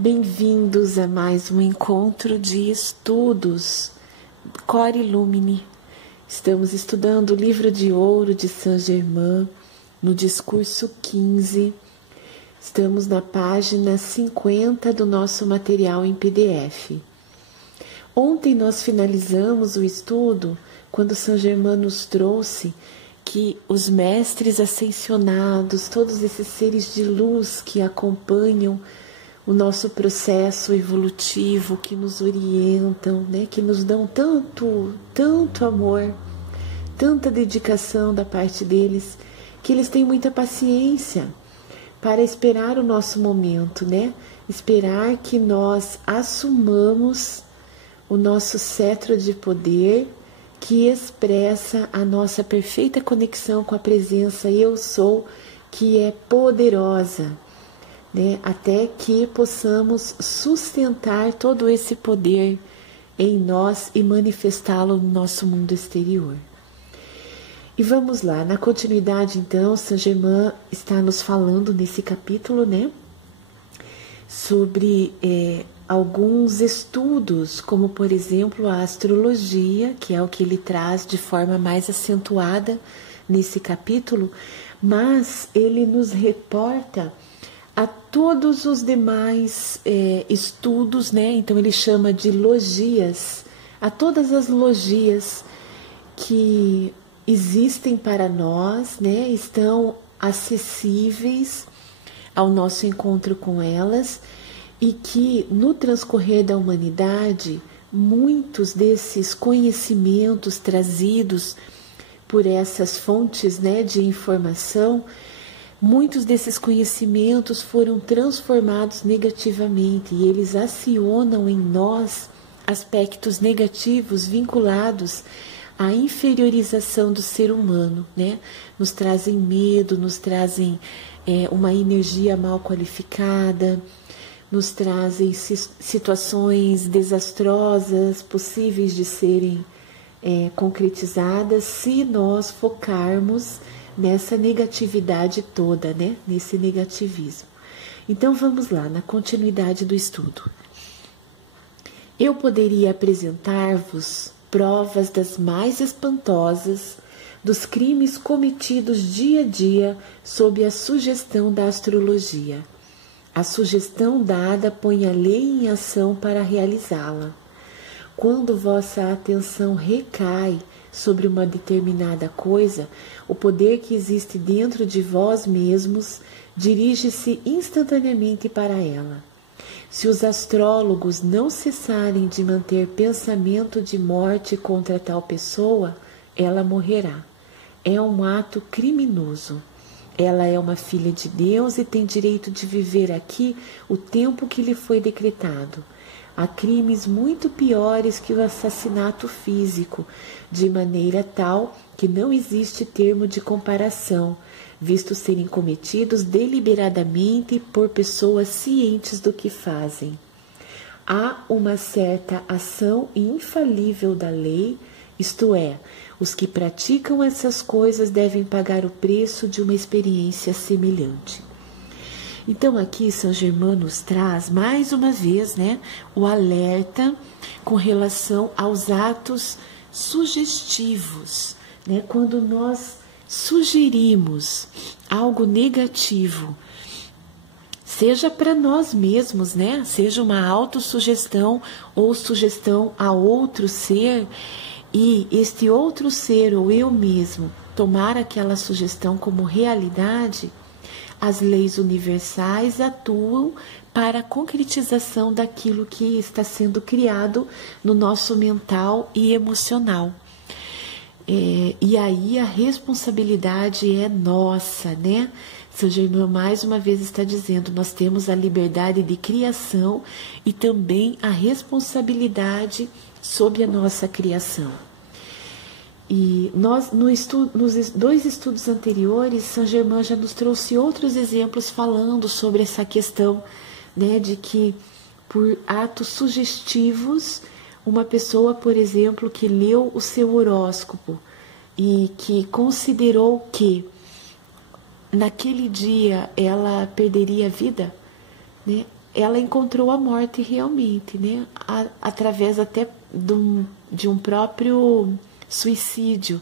Bem-vindos a mais um encontro de estudos Cor Lumine. Estamos estudando o livro de ouro de Saint-Germain no discurso 15. Estamos na página 50 do nosso material em PDF. Ontem nós finalizamos o estudo quando Saint-Germain nos trouxe que os mestres ascensionados, todos esses seres de luz que acompanham o nosso processo evolutivo, que nos orientam, né, que nos dão tanto amor, tanta dedicação da parte deles, que eles têm muita paciência para esperar o nosso momento, né? Esperar que nós assumamos o nosso cetro de poder que expressa a nossa perfeita conexão com a presença Eu Sou, que é poderosa, né? Até que possamos sustentar todo esse poder em nós e manifestá-lo no nosso mundo exterior. E vamos lá, na continuidade então, Saint-Germain está nos falando nesse capítulo, né, sobre alguns estudos, como por exemplo a astrologia, que é o que ele traz de forma mais acentuada nesse capítulo, mas ele nos reporta a todos os demais estudos, né? Então ele chama de logias, a todas as logias que existem para nós, né? Estão acessíveis ao nosso encontro com elas e que no transcorrer da humanidade, muitos desses conhecimentos trazidos por essas fontes, né, de informação, muitos desses conhecimentos foram transformados negativamente e eles acionam em nós aspectos negativos vinculados à inferiorização do ser humano, né? Nos trazem medo, nos trazem uma energia mal qualificada, nos trazem situações desastrosas, possíveis de serem concretizadas se nós focarmos nessa negatividade toda, né? Nesse negativismo. Então vamos lá, na continuidade do estudo. Eu poderia apresentar-vos provas das mais espantosas dos crimes cometidos dia a dia sob a sugestão da astrologia. A sugestão dada põe a lei em ação para realizá-la. Quando vossa atenção recai sobre uma determinada coisa, o poder que existe dentro de vós mesmos dirige-se instantaneamente para ela. Se os astrólogos não cessarem de manter pensamento de morte contra tal pessoa, ela morrerá. É um ato criminoso. Ela é uma filha de Deus e tem direito de viver aqui o tempo que lhe foi decretado. Há crimes muito piores que o assassinato físico, de maneira tal que não existe termo de comparação, visto serem cometidos deliberadamente por pessoas cientes do que fazem. Há uma certa ação infalível da lei, isto é, os que praticam essas coisas devem pagar o preço de uma experiência semelhante. Então aqui Saint-Germain nos traz mais uma vez, né, o alerta com relação aos atos sugestivos, né, quando nós sugerimos algo negativo, seja para nós mesmos, né, seja uma autossugestão ou sugestão a outro ser, e este outro ser ou eu mesmo tomar aquela sugestão como realidade, as leis universais atuam para a concretização daquilo que está sendo criado no nosso mental e emocional. E aí a responsabilidade é nossa, né? Saint-Germain mais uma vez está dizendo, nós temos a liberdade de criação e também a responsabilidade sobre a nossa criação. E nós, nos dois estudos anteriores, Saint-Germain já nos trouxe outros exemplos falando sobre essa questão, né, de que por atos sugestivos, uma pessoa, por exemplo, que leu o seu horóscopo e que considerou que naquele dia ela perderia a vida, né, ela encontrou a morte realmente, né? Através até de um próprio suicídio.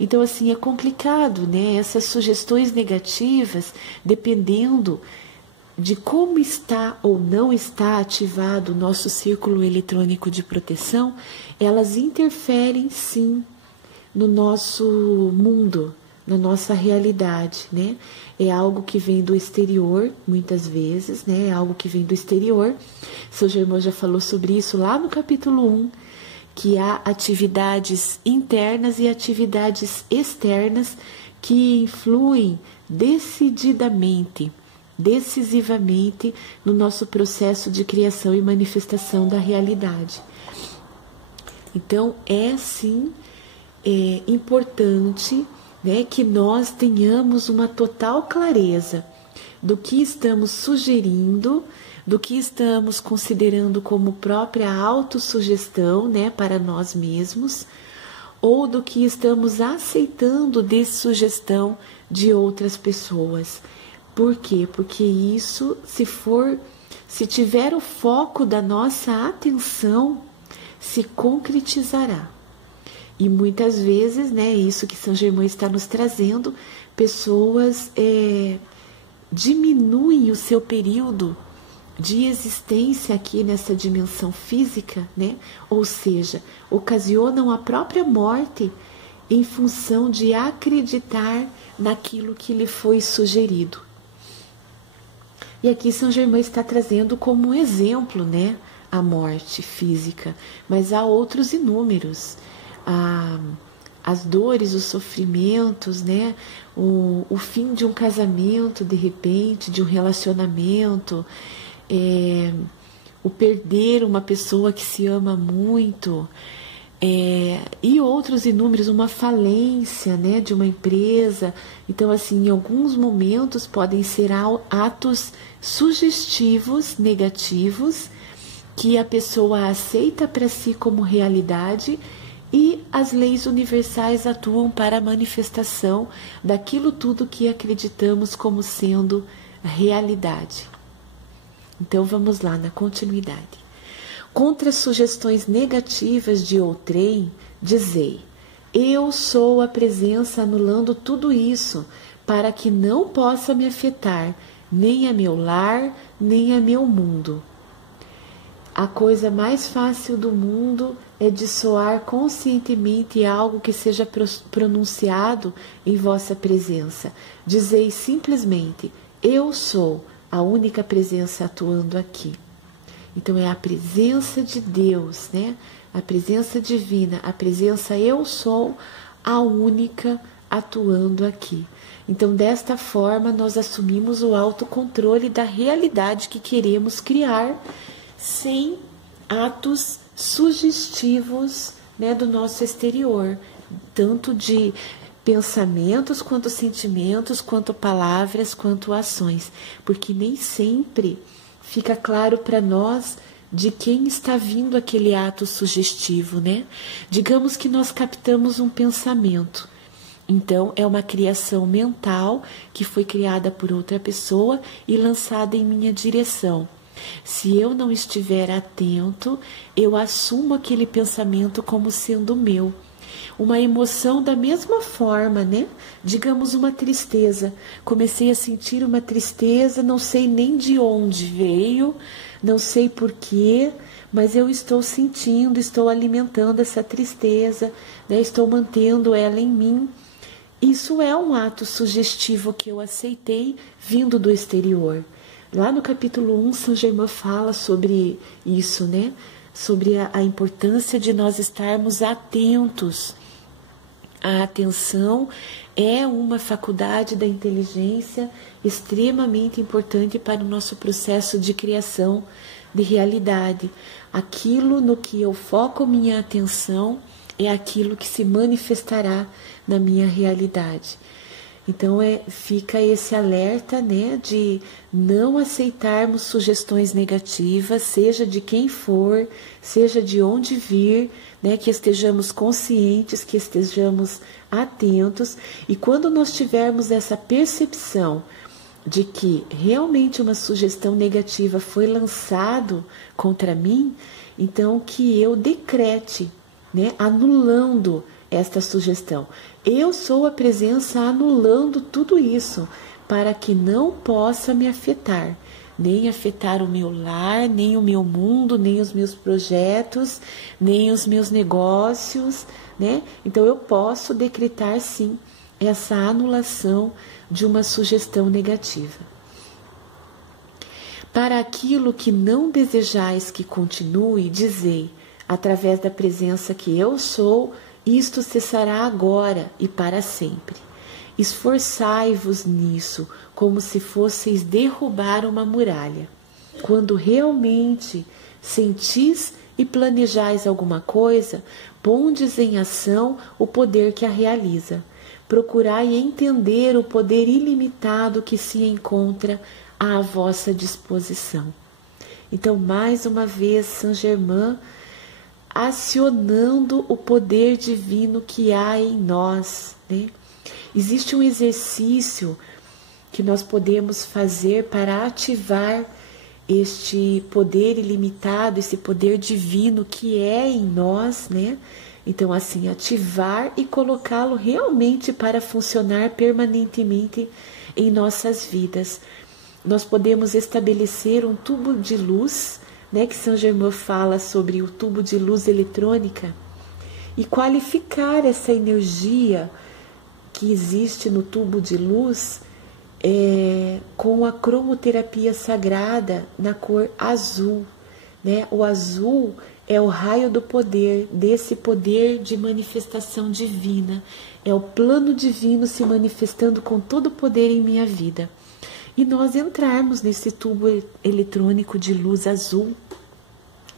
Então, assim, é complicado, né? Essas sugestões negativas, dependendo de como está ou não está ativado o nosso círculo eletrônico de proteção, elas interferem sim no nosso mundo, na nossa realidade, né? É algo que vem do exterior, muitas vezes, né? É algo que vem do exterior. São Germain já falou sobre isso lá no capítulo 1, que há atividades internas e atividades externas que influem decididamente, decisivamente no nosso processo de criação e manifestação da realidade. Então, é sim importante, né, que nós tenhamos uma total clareza do que estamos sugerindo, do que estamos considerando como própria autossugestão, né, para nós mesmos, ou do que estamos aceitando de sugestão de outras pessoas. Por quê? Porque isso, se tiver o foco da nossa atenção, se concretizará. E muitas vezes, né, isso que São Germain está nos trazendo, pessoas diminuem o seu período de existência aqui nessa dimensão física, né? Ou seja, ocasionam a própria morte em função de acreditar naquilo que lhe foi sugerido. E aqui São Germain está trazendo como um exemplo, né, a morte física, mas há outros inúmeros. As dores, os sofrimentos, né? O fim de um casamento, de repente, de um relacionamento, o perder uma pessoa que se ama muito, e outros inúmeros, uma falência, né, de uma empresa. Então, assim, em alguns momentos podem ser atos sugestivos, negativos, que a pessoa aceita para si como realidade, e as leis universais atuam para a manifestação daquilo tudo que acreditamos como sendo realidade. Então vamos lá na continuidade. Contra as sugestões negativas de outrem, dizei: eu sou a presença anulando tudo isso, para que não possa me afetar, nem a meu lar, nem a meu mundo. A coisa mais fácil do mundo é dissoar conscientemente algo que seja pronunciado em vossa presença. Dizei simplesmente: eu sou a única presença atuando aqui. Então é a presença de Deus, né? A presença divina, a presença eu sou a única atuando aqui. Então, desta forma, nós assumimos o autocontrole da realidade que queremos criar, sem atos sugestivos, né, do nosso exterior, tanto de pensamentos, quanto sentimentos, quanto palavras, quanto ações, porque nem sempre fica claro para nós de quem está vindo aquele ato sugestivo, né? Digamos que nós captamos um pensamento. Então, é uma criação mental que foi criada por outra pessoa e lançada em minha direção. Se eu não estiver atento, eu assumo aquele pensamento como sendo meu. Uma emoção da mesma forma, né? Digamos uma tristeza. Comecei a sentir uma tristeza, não sei nem de onde veio, não sei porquê, mas eu estou sentindo, estou alimentando essa tristeza, né? Estou mantendo ela em mim. Isso é um ato sugestivo que eu aceitei vindo do exterior. Lá no capítulo 1, São Germain fala sobre isso, né? Sobre a importância de nós estarmos atentos. A atenção é uma faculdade da inteligência extremamente importante para o nosso processo de criação de realidade. Aquilo no que eu foco minha atenção é aquilo que se manifestará na minha realidade. Então fica esse alerta, né, de não aceitarmos sugestões negativas, seja de quem for, seja de onde vir, né, que estejamos conscientes, que estejamos atentos. E quando nós tivermos essa percepção de que realmente uma sugestão negativa foi lançado contra mim, então que eu decrete, né, anulando esta sugestão. Eu sou a presença anulando tudo isso, para que não possa me afetar, nem afetar o meu lar, nem o meu mundo, nem os meus projetos, nem os meus negócios, né? Então eu posso decretar sim essa anulação de uma sugestão negativa. Para aquilo que não desejais que continue, dizei, através da presença que eu sou, isto cessará agora e para sempre. Esforçai-vos nisso, como se fosseis derrubar uma muralha. Quando realmente sentis e planejais alguma coisa, pondes em ação o poder que a realiza. Procurai entender o poder ilimitado que se encontra à vossa disposição. Então, mais uma vez, Saint Germain acionando o poder divino que há em nós, né? Existe um exercício que nós podemos fazer para ativar este poder ilimitado, esse poder divino que é em nós, né? Então, assim, ativar e colocá-lo realmente para funcionar permanentemente em nossas vidas. Nós podemos estabelecer um tubo de luz, né, que Saint Germain fala sobre o tubo de luz eletrônica, e qualificar essa energia que existe no tubo de luz com a cromoterapia sagrada na cor azul, né? O azul é o raio do poder, desse poder de manifestação divina, é o plano divino se manifestando com todo o poder em minha vida. E nós entrarmos nesse tubo eletrônico de luz azul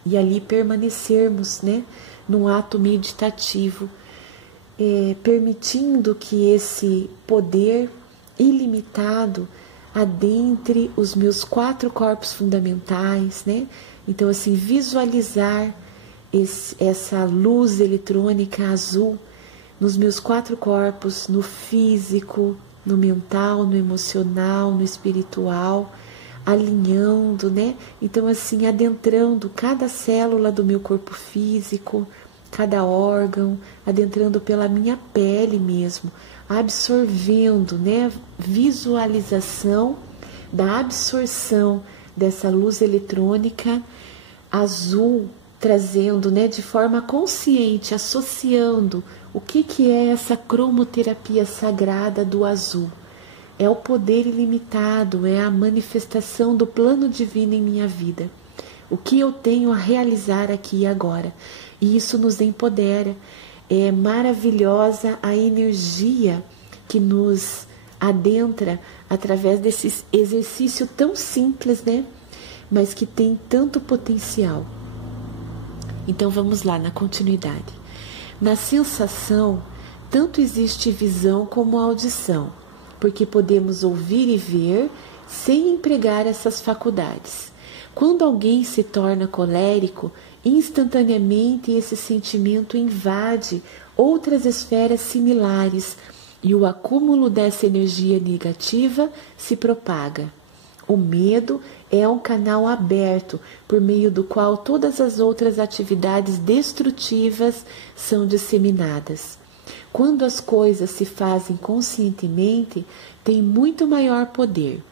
e ali permanecermos, né, num ato meditativo, permitindo que esse poder ilimitado adentre os meus 4 corpos fundamentais, né? Então, assim, visualizar essa luz eletrônica azul nos meus 4 corpos, no físico, no mental, no emocional, no espiritual, alinhando, né? Então, assim, adentrando cada célula do meu corpo físico, cada órgão, adentrando pela minha pele mesmo, absorvendo, né? Visualização da absorção dessa luz eletrônica azul, trazendo, né, de forma consciente, associando o que é essa cromoterapia sagrada do azul. É o poder ilimitado, é a manifestação do plano divino em minha vida. O que eu tenho a realizar aqui e agora. E isso nos empodera. É maravilhosa a energia que nos adentra através desse exercício tão simples, né? Mas que tem tanto potencial. Então vamos lá na continuidade. Na sensação, tanto existe visão como audição, porque podemos ouvir e ver sem empregar essas faculdades. Quando alguém se torna colérico, instantaneamente esse sentimento invade outras esferas similares e o acúmulo dessa energia negativa se propaga. O medo é um canal aberto por meio do qual todas as outras atividades destrutivas são disseminadas. Quando as coisas se fazem conscientemente, tem muito maior poder.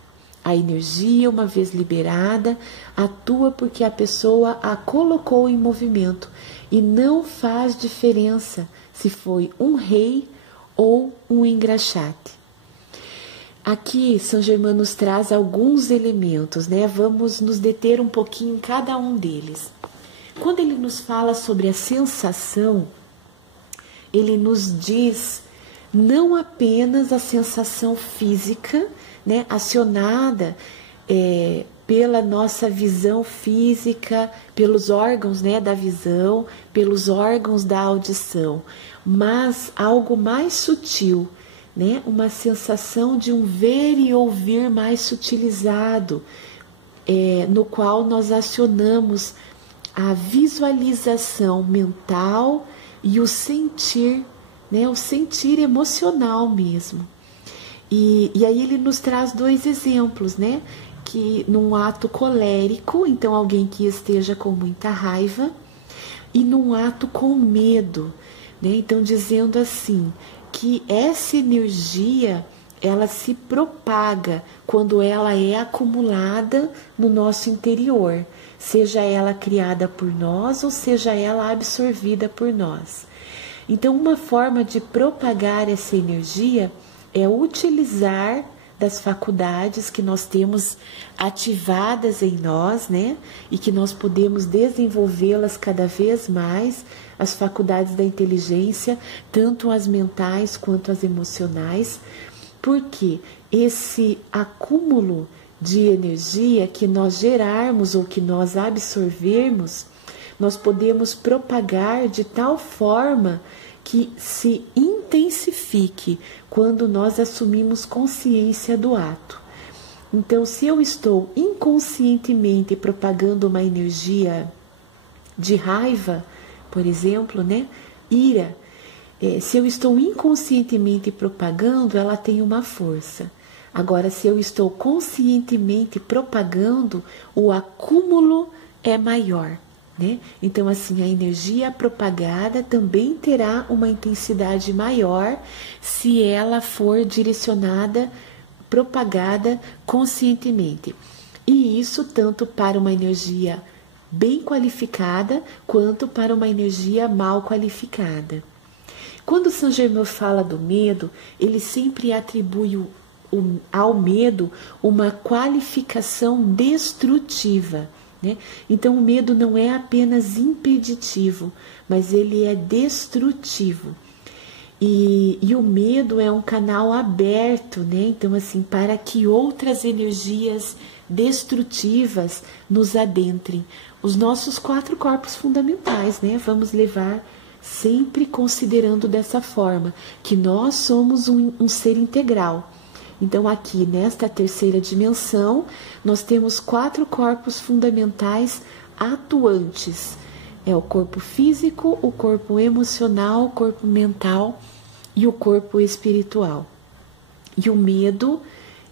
A energia, uma vez liberada, atua porque a pessoa a colocou em movimento e não faz diferença se foi um rei ou um engraxate. Aqui, Saint Germain nos traz alguns elementos, né? Vamos nos deter um pouquinho em cada um deles. Quando ele nos fala sobre a sensação, ele nos diz não apenas a sensação física, né, acionada pela nossa visão física, pelos órgãos, né, da visão, pelos órgãos da audição, mas algo mais sutil, né, uma sensação de um ver e ouvir mais sutilizado, no qual nós acionamos a visualização mental e o sentir, né, o sentir emocional mesmo. E aí ele nos traz 2 exemplos, né? Que num ato colérico, então alguém que esteja com muita raiva, e num ato com medo, né? Então dizendo assim, que essa energia ela se propaga quando ela é acumulada no nosso interior, seja ela criada por nós ou seja ela absorvida por nós. Então, uma forma de propagar essa energia é utilizar das faculdades que nós temos ativadas em nós, né? E que nós podemos desenvolvê-las cada vez mais, as faculdades da inteligência, tanto as mentais quanto as emocionais, porque esse acúmulo de energia que nós gerarmos ou que nós absorvermos, nós podemos propagar de tal forma que se intensifique quando nós assumimos consciência do ato. Então, se eu estou inconscientemente propagando uma energia de raiva, por exemplo, né? Ira, se eu estou inconscientemente propagando, ela tem uma força. Agora, se eu estou conscientemente propagando, o acúmulo é maior, né? Então, assim, a energia propagada também terá uma intensidade maior se ela for direcionada, propagada conscientemente. E isso tanto para uma energia bem qualificada quanto para uma energia mal qualificada. Quando Saint Germain fala do medo, ele sempre atribui ao medo uma qualificação destrutiva, né? Então o medo não é apenas impeditivo, mas ele é destrutivo. E o medo é um canal aberto, né? Então, assim, para que outras energias destrutivas nos adentrem. Os nossos 4 corpos fundamentais, né? Vamos levar sempre considerando dessa forma, que nós somos um ser integral. Então, aqui nesta terceira dimensão, nós temos 4 corpos fundamentais atuantes. É o corpo físico, o corpo emocional, o corpo mental e o corpo espiritual. E o medo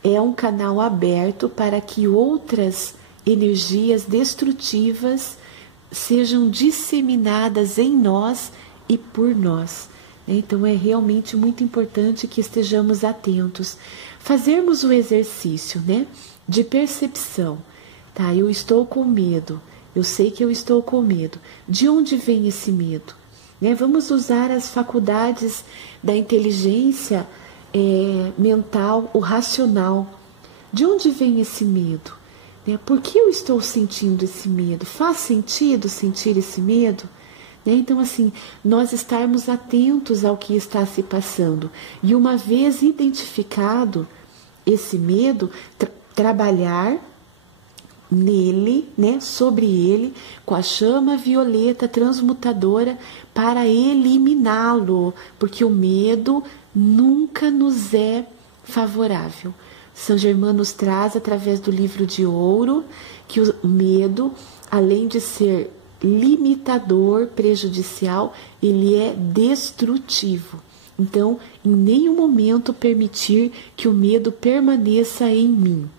é um canal aberto para que outras energias destrutivas sejam disseminadas em nós e por nós. Então é realmente muito importante que estejamos atentos. Fazermos o exercício, né, de percepção. Tá, eu estou com medo. Eu sei que eu estou com medo. De onde vem esse medo? Né? Vamos usar as faculdades da inteligência mental, o racional. De onde vem esse medo? Né? Por que eu estou sentindo esse medo? Faz sentido sentir esse medo? Né? Então, assim, nós estarmos atentos ao que está se passando. E uma vez identificado esse medo, trabalhar nele, né, sobre ele, com a chama violeta transmutadora para eliminá-lo, porque o medo nunca nos é favorável. Saint Germain nos traz através do livro de ouro que o medo, além de ser limitador, prejudicial, ele é destrutivo. Então, em nenhum momento permitir que o medo permaneça em mim.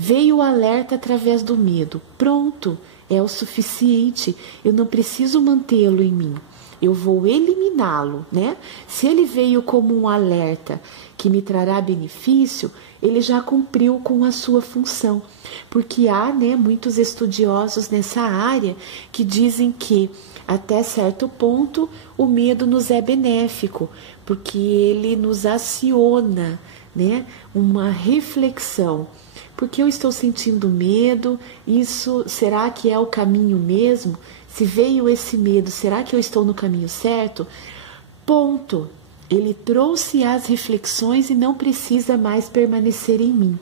Veio o alerta através do medo. Pronto, é o suficiente. Eu não preciso mantê-lo em mim. Eu vou eliminá-lo, né? Se ele veio como um alerta que me trará benefício, ele já cumpriu com a sua função. Porque há, né, muitos estudiosos nessa área que dizem que até certo ponto o medo nos é benéfico, porque ele nos aciona, né, uma reflexão. Por que eu estou sentindo medo? Isso, será que é o caminho mesmo? Se veio esse medo, será que eu estou no caminho certo? Ponto. Ele trouxe as reflexões e não precisa mais permanecer em mim.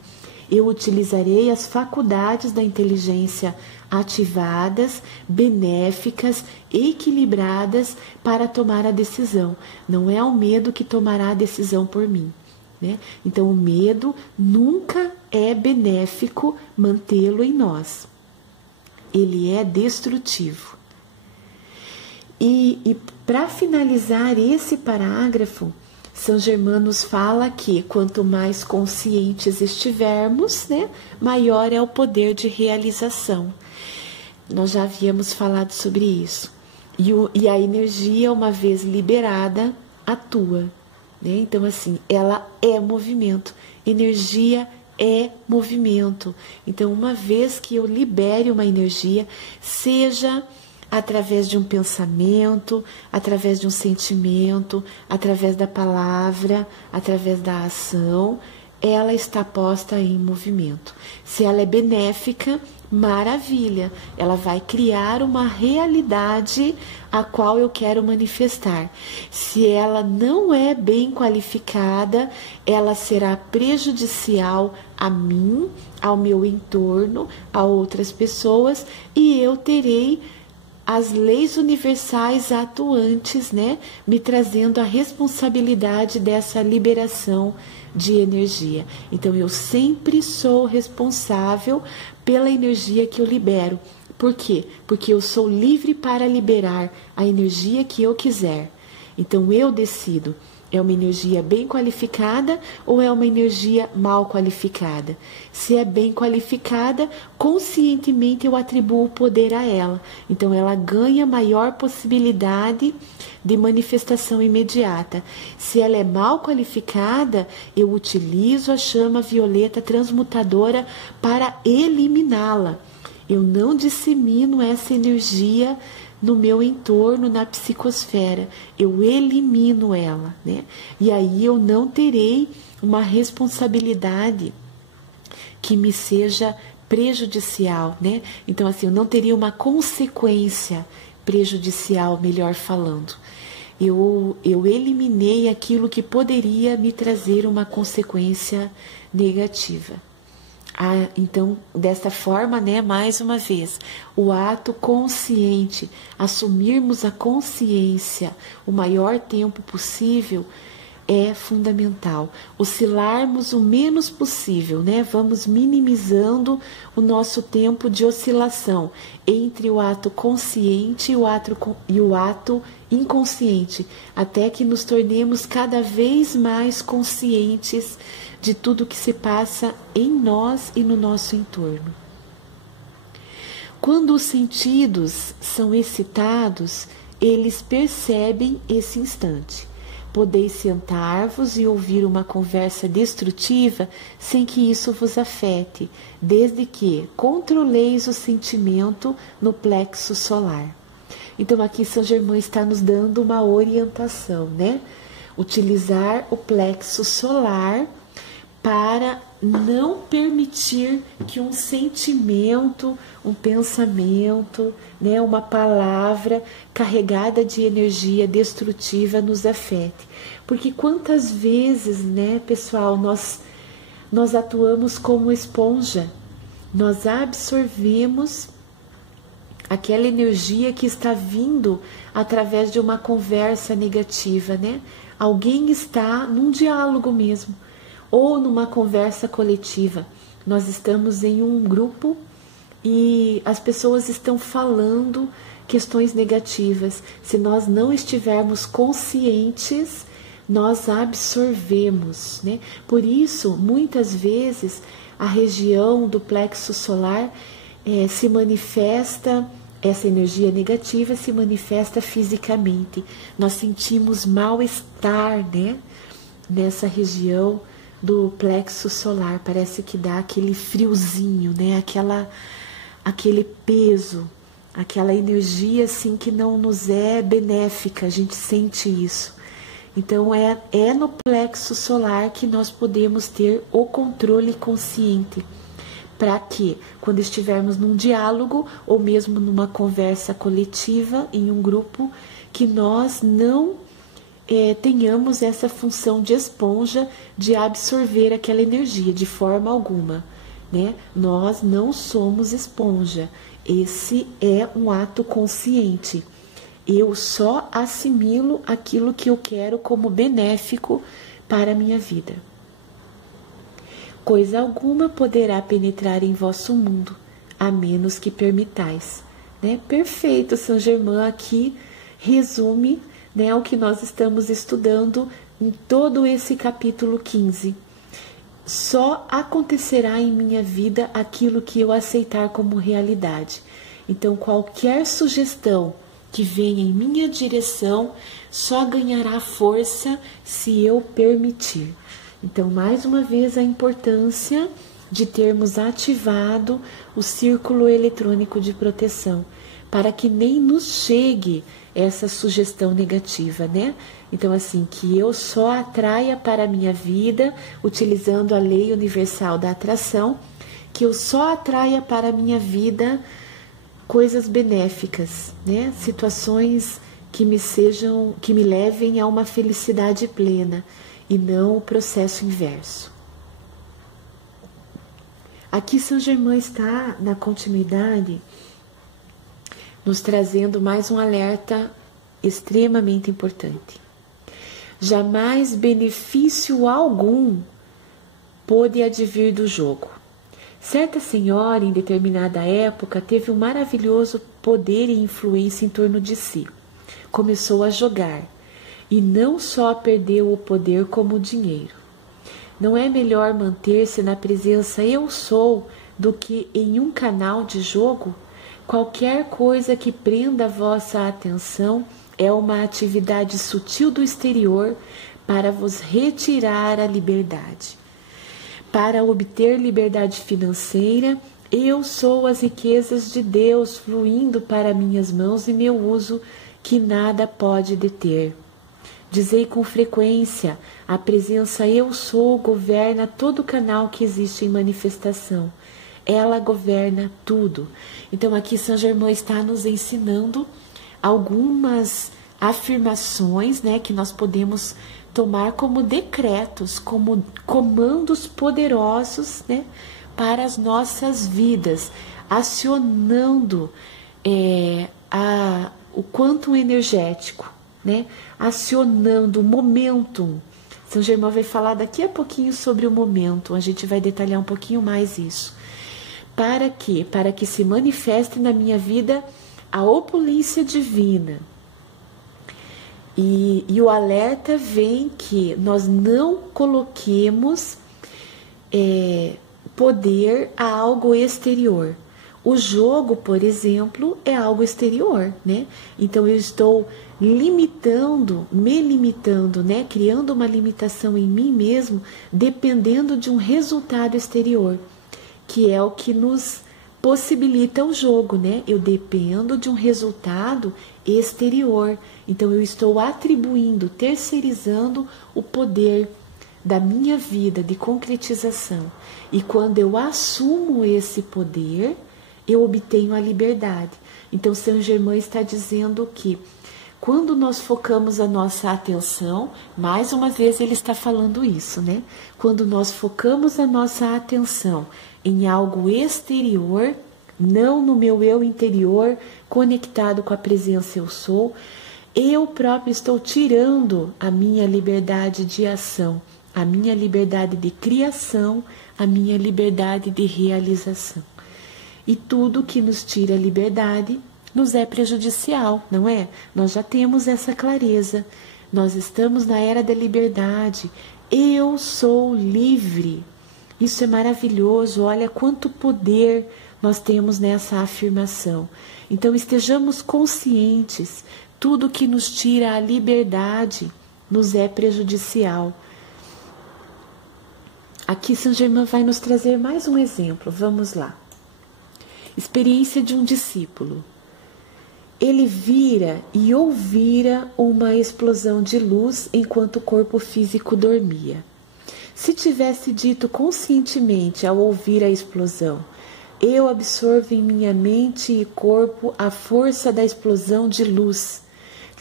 Eu utilizarei as faculdades da inteligência ativadas, benéficas, equilibradas para tomar a decisão. Não é o medo que tomará a decisão por mim. Né? Então, o medo nunca é benéfico mantê-lo em nós. Ele é destrutivo. E para finalizar esse parágrafo, São Germain nos fala que quanto mais conscientes estivermos, né, maior é o poder de realização. Nós já havíamos falado sobre isso. E a energia, uma vez liberada, atua, né? Então, assim, ela é movimento. Energia é movimento. Então, uma vez que eu libere uma energia, seja através de um pensamento, através de um sentimento, através da palavra, através da ação, ela está posta em movimento. Se ela é benéfica, maravilha, ela vai criar uma realidade a qual eu quero manifestar. Se ela não é bem qualificada, ela será prejudicial a mim, ao meu entorno, a outras pessoas, e eu terei as leis universais atuantes, né, me trazendo a responsabilidade dessa liberação de energia. Então, eu sempre sou responsável pela energia que eu libero. Por quê? Porque eu sou livre para liberar a energia que eu quiser. Então, eu decido. É uma energia bem qualificada ou é uma energia mal qualificada? Se é bem qualificada, conscientemente eu atribuo o poder a ela. Então ela ganha maior possibilidade de manifestação imediata. Se ela é mal qualificada, eu utilizo a chama violeta transmutadora para eliminá-la. Eu não dissemino essa energia no meu entorno, na psicosfera, eu elimino ela, né? E aí eu não terei uma responsabilidade que me seja prejudicial, né? Então, assim, eu não teria uma consequência prejudicial, melhor falando. Eu eliminei aquilo que poderia me trazer uma consequência negativa. Então, dessa forma, né, mais uma vez, o ato consciente, assumirmos a consciência o maior tempo possível é fundamental. Oscilarmos o menos possível, né? Vamos minimizando o nosso tempo de oscilação entre o ato consciente e o ato inconsciente, até que nos tornemos cada vez mais conscientes de tudo que se passa em nós e no nosso entorno. Quando os sentidos são excitados, eles percebem esse instante. Podeis sentar-vos e ouvir uma conversa destrutiva sem que isso vos afete, desde que controleis o sentimento no plexo solar. Então aqui São Germain está nos dando uma orientação, né? Utilizar o plexo solar para não permitir que um sentimento, um pensamento, né, uma palavra carregada de energia destrutiva nos afete. Porque quantas vezes, né, pessoal, nós atuamos como esponja, nós absorvemos aquela energia que está vindo através de uma conversa negativa, né? Alguém está num diálogo mesmo, ou numa conversa coletiva. Nós estamos em um grupo e as pessoas estão falando questões negativas. Se nós não estivermos conscientes, nós absorvemos, né? Por isso, muitas vezes, a região do plexo solar se manifesta, essa energia negativa se manifesta fisicamente. Nós sentimos mal-estar, né? Nessa região do plexo solar, parece que dá aquele friozinho, né? Aquele peso, aquela energia assim que não nos é benéfica, a gente sente isso. Então é no plexo solar que nós podemos ter o controle consciente, para que quando estivermos num diálogo ou mesmo numa conversa coletiva em um grupo, que nós não tenhamos essa função de esponja de absorver aquela energia de forma alguma, né? Nós não somos esponja, esse é um ato consciente. Eu só assimilo aquilo que eu quero como benéfico para a minha vida. Coisa alguma poderá penetrar em vosso mundo, a menos que permitais, né? Perfeito, São Germain aqui resume, né, o que nós estamos estudando em todo esse capítulo 15. Só acontecerá em minha vida aquilo que eu aceitar como realidade. Então, qualquer sugestão que venha em minha direção só ganhará força se eu permitir. Então, mais uma vez, a importância de termos ativado o círculo eletrônico de proteção, para que nem nos chegue essa sugestão negativa, né? Então, assim, que eu só atraia para a minha vida, utilizando a lei universal da atração, que eu só atraia para a minha vida coisas benéficas, né? Situações que me levem a uma felicidade plena e não o processo inverso. Aqui São Germain está na continuidade nos trazendo mais um alerta extremamente importante. Jamais benefício algum pôde advir do jogo. Certa senhora, em determinada época, teve um maravilhoso poder e influência em torno de si. Começou a jogar, e não só perdeu o poder como o dinheiro. Não é melhor manter-se na presença eu sou do que em um canal de jogo? Qualquer coisa que prenda a vossa atenção é uma atividade sutil do exterior para vos retirar a liberdade. Para obter liberdade financeira, eu sou as riquezas de Deus fluindo para minhas mãos e meu uso, que nada pode deter. Dizei com frequência, a presença eu sou governa todo o canal que existe em manifestação. Ela governa tudo. Então aqui São Germain está nos ensinando algumas afirmações, né, que nós podemos tomar como decretos, como comandos poderosos, né, para as nossas vidas, acionando o quantum energético, né, acionando o momentum. São Germain vai falar daqui a pouquinho sobre o momentum, a gente vai detalhar um pouquinho mais isso. Para quê? Para que se manifeste na minha vida a opulência divina. E o alerta vem que nós não coloquemos poder a algo exterior. O jogo, por exemplo, é algo exterior, né? Então eu estou me limitando, né? Criando uma limitação em mim mesmo, dependendo de um resultado exterior, que é o que nos possibilita o jogo, né? Eu dependo de um resultado exterior. Então eu estou atribuindo, terceirizando o poder da minha vida de concretização. E quando eu assumo esse poder, eu obtenho a liberdade. Então Saint Germain está dizendo que quando nós focamos a nossa atenção, mais uma vez ele está falando isso, né? Quando nós focamos a nossa atenção em algo exterior, não no meu eu interior, conectado com a presença eu sou, eu próprio estou tirando a minha liberdade de ação, a minha liberdade de criação, a minha liberdade de realização. E tudo que nos tira a liberdade nos é prejudicial, não é? Nós já temos essa clareza. Nós estamos na era da liberdade. Eu sou livre. Isso é maravilhoso. Olha quanto poder nós temos nessa afirmação. Então estejamos conscientes. Tudo que nos tira a liberdade nos é prejudicial. Aqui Saint Germain vai nos trazer mais um exemplo. Vamos lá. Experiência de um discípulo. Ele vira e ouvira uma explosão de luz enquanto o corpo físico dormia. Se tivesse dito conscientemente ao ouvir a explosão, eu absorvo em minha mente e corpo a força da explosão de luz,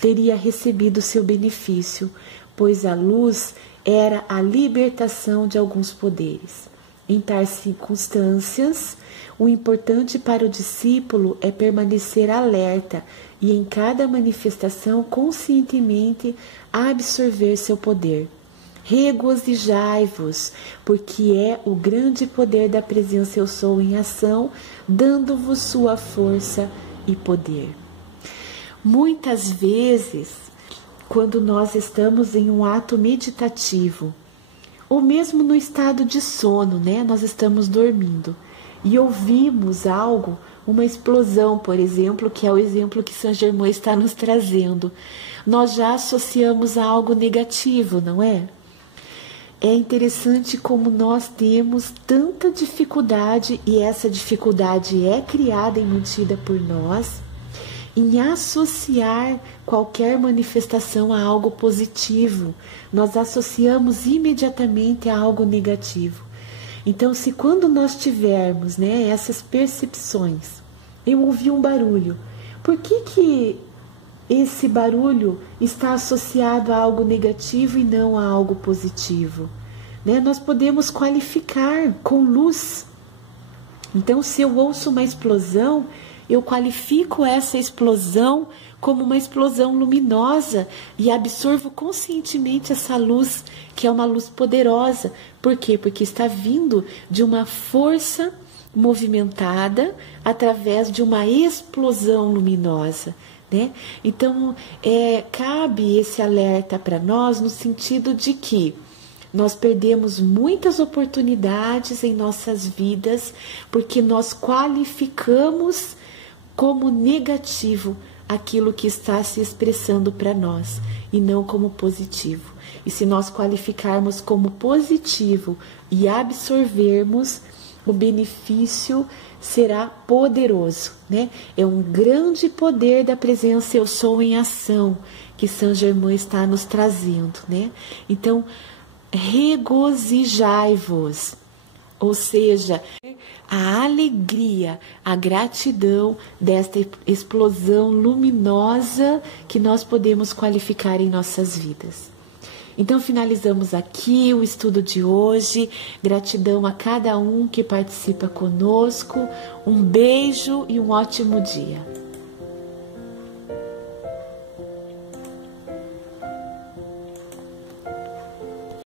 teria recebido seu benefício, pois a luz era a libertação de alguns poderes. Em tais circunstâncias, o importante para o discípulo é permanecer alerta e em cada manifestação conscientemente absorver seu poder. Regozijai-vos, porque é o grande poder da presença eu sou em ação, dando-vos sua força e poder. Muitas vezes quando nós estamos em um ato meditativo, ou mesmo no estado de sono, né? Nós estamos dormindo e ouvimos algo, uma explosão, por exemplo, que é o exemplo que Saint Germain está nos trazendo. Nós já associamos a algo negativo, não é? É interessante como nós temos tanta dificuldade, e essa dificuldade é criada e mantida por nós, em associar qualquer manifestação a algo positivo. Nós associamos imediatamente a algo negativo. Então, se quando nós tivermos, né, essas percepções, eu ouvi um barulho, por que esse barulho está associado a algo negativo e não a algo positivo? Né? Nós podemos qualificar com luz. Então, se eu ouço uma explosão, eu qualifico essa explosão como uma explosão luminosa e absorvo conscientemente essa luz, que é uma luz poderosa. Por quê? Porque está vindo de uma força movimentada através de uma explosão luminosa. Né? Então, cabe esse alerta para nós no sentido de que nós perdemos muitas oportunidades em nossas vidas porque nós qualificamos como negativo aquilo que está se expressando para nós e não como positivo. E se nós qualificarmos como positivo e absorvermos, o benefício será poderoso, né? É um grande poder da presença eu sou em ação que Saint Germain está nos trazendo, né? Então, regozijai-vos, ou seja, a alegria, a gratidão desta explosão luminosa que nós podemos qualificar em nossas vidas. Então finalizamos aqui o estudo de hoje. Gratidão a cada um que participa conosco. Um beijo e um ótimo dia.